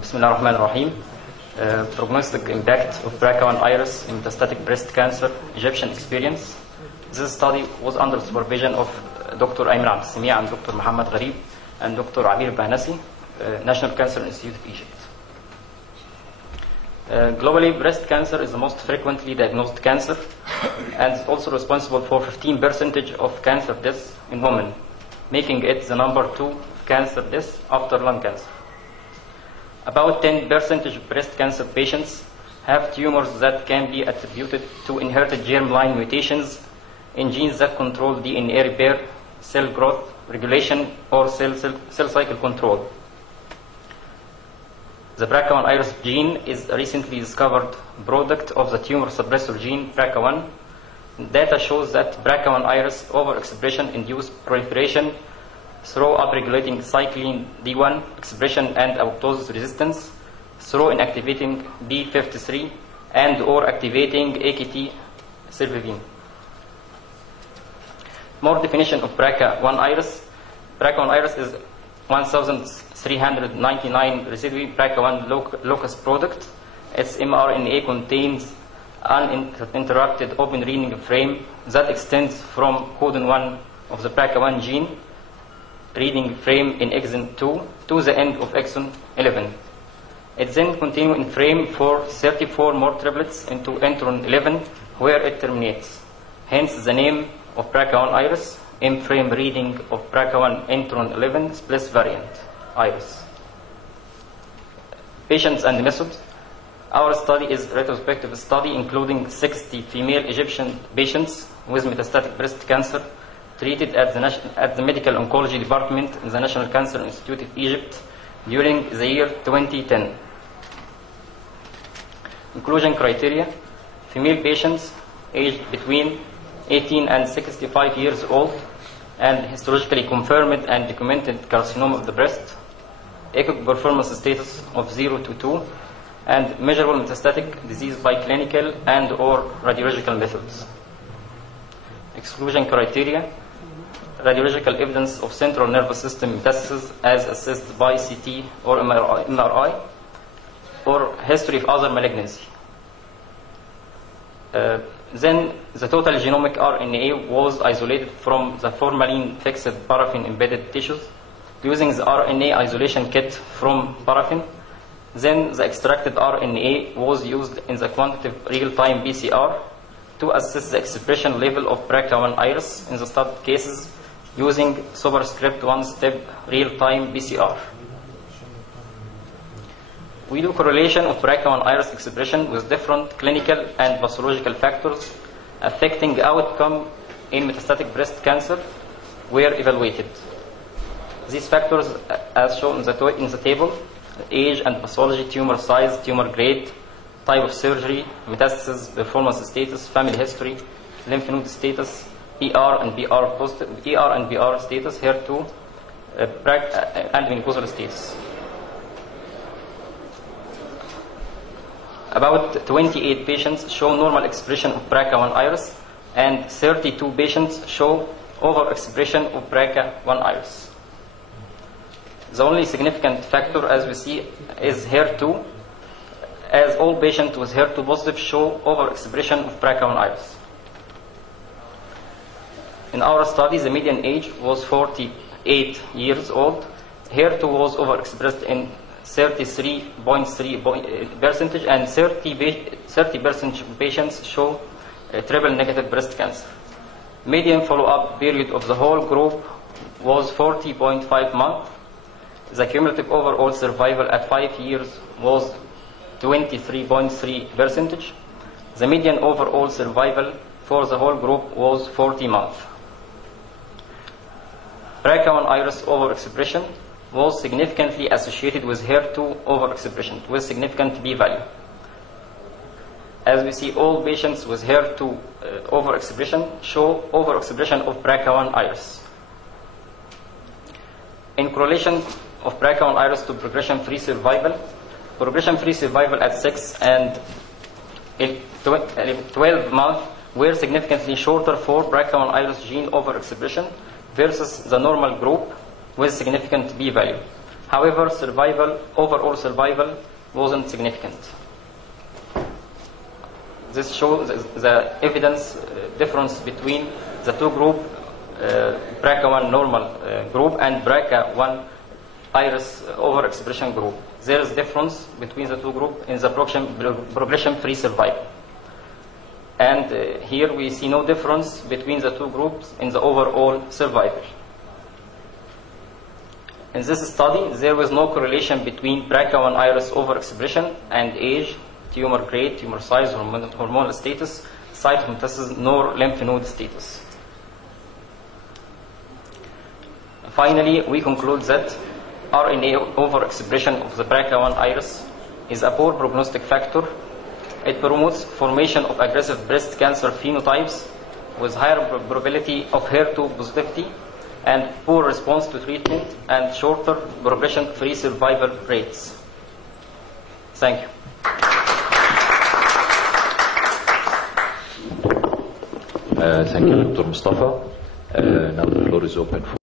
Bismillah ar-Rahman ar-Rahim. Prognostic impact of BRCA1 iris in metastatic breast cancer, Egyptian experience. This study was under supervision of Dr. Ayman Abdessamia and Dr. Muhammad Gharib and Dr. Abir Bahnasi, National Cancer Institute of Egypt. Globally, breast cancer is the most frequently diagnosed cancer and is also responsible for 15% of cancer deaths in women, making it the number 2 cancer deaths after lung cancer. About 10% of breast cancer patients have tumors that can be attributed to inherited germline mutations in genes that control DNA repair, cell growth, regulation, or cell cycle control. The BRCA1 iris gene is a recently discovered product of the tumor suppressor gene BRCA1. Data shows that BRCA1 iris overexpression induced proliferation through upregulating cyclin D1 expression and apoptosis resistance, through inactivating B53 and or activating AKT sylvivine. More definition of BRCA1 iris. BRCA1 iris is 1,399 residue BRCA1 locus product. Its mRNA contains an interrupted open reading frame that extends from codon 1 of the BRCA1 gene reading frame in exon 2 to the end of exon 11. It then continues in frame for 34 more triplets into intron 11, where it terminates. Hence the name of BRCA1 iris, M frame reading of BRCA1 intron 11 splice variant iris. Patients and methods. Our study is a retrospective study including 60 female Egyptian patients with metastatic breast cancer treated at the Medical Oncology Department in the National Cancer Institute of Egypt during the year 2010. Inclusion criteria: female patients aged between 18 and 65 years old and histologically confirmed and documented carcinoma of the breast, ECOG performance status of 0 to 2, and measurable metastatic disease by clinical and or radiological methods. Exclusion criteria: radiological evidence of central nervous system metastasis as assessed by CT or MRI, or history of other malignancy. Then the total genomic RNA was isolated from the formalin-fixed paraffin-embedded tissues using the RNA isolation kit from paraffin. Then the extracted RNA was used in the quantitative real-time PCR to assess the expression level of BRCA1 iris in the studied cases using superscript 1-step real-time PCR. We do correlation of BRCA1 iris expression with different clinical and pathological factors affecting outcome in metastatic breast were evaluated. These factors, as shown in the table: age and pathology, tumor size, tumor grade, type of surgery, metastasis, performance status, family history, lymph node status, ER and BR positive, ER and BR status, HER2, and menopausal status. About 28 patients show normal expression of BRCA1 iris, and 32 patients show overexpression of BRCA1 iris. The only significant factor, as we see, is HER2, as all patients with HER2 positive show overexpression of BRCA1 iris. In our study, the median age was 48 years old. HER2 was overexpressed in 33.3%, and 30% patients show triple negative breast cancer. Median follow-up period of the whole group was 40.5 months. The cumulative overall survival at 5 years was 23.3%. The median overall survival for the whole group was 40 months. BRCA1 iris overexpression was significantly associated with HER2 overexpression with significant p-value. As we see, all patients with HER2 overexpression show overexpression of BRCA1 iris. In correlation of BRCA1 iris to progression-free survival at 6 and 12 months were significantly shorter for BRCA1 iris gene overexpression versus the normal group, with significant p-value. However, overall survival wasn't significant. This shows the evidence difference between the two groups, BRCA1 normal group and BRCA1 iris overexpression group. There is difference between the two groups in the progression-free survival. And here we see no difference between the two groups in the overall survival. In this study, there was no correlation between BRCA1 iris overexpression and age, tumor grade, tumor size, hormonal status, site of metastasis, nor lymph node status. Finally, we conclude that RNA overexpression of the BRCA1 iris is a poor prognostic factor. It promotes formation of aggressive breast cancer phenotypes with higher probability of HER2 positivity and poor response to treatment and shorter progression-free survival rates. Thank you. Thank you, Dr. Mustafa. Now the floor is open for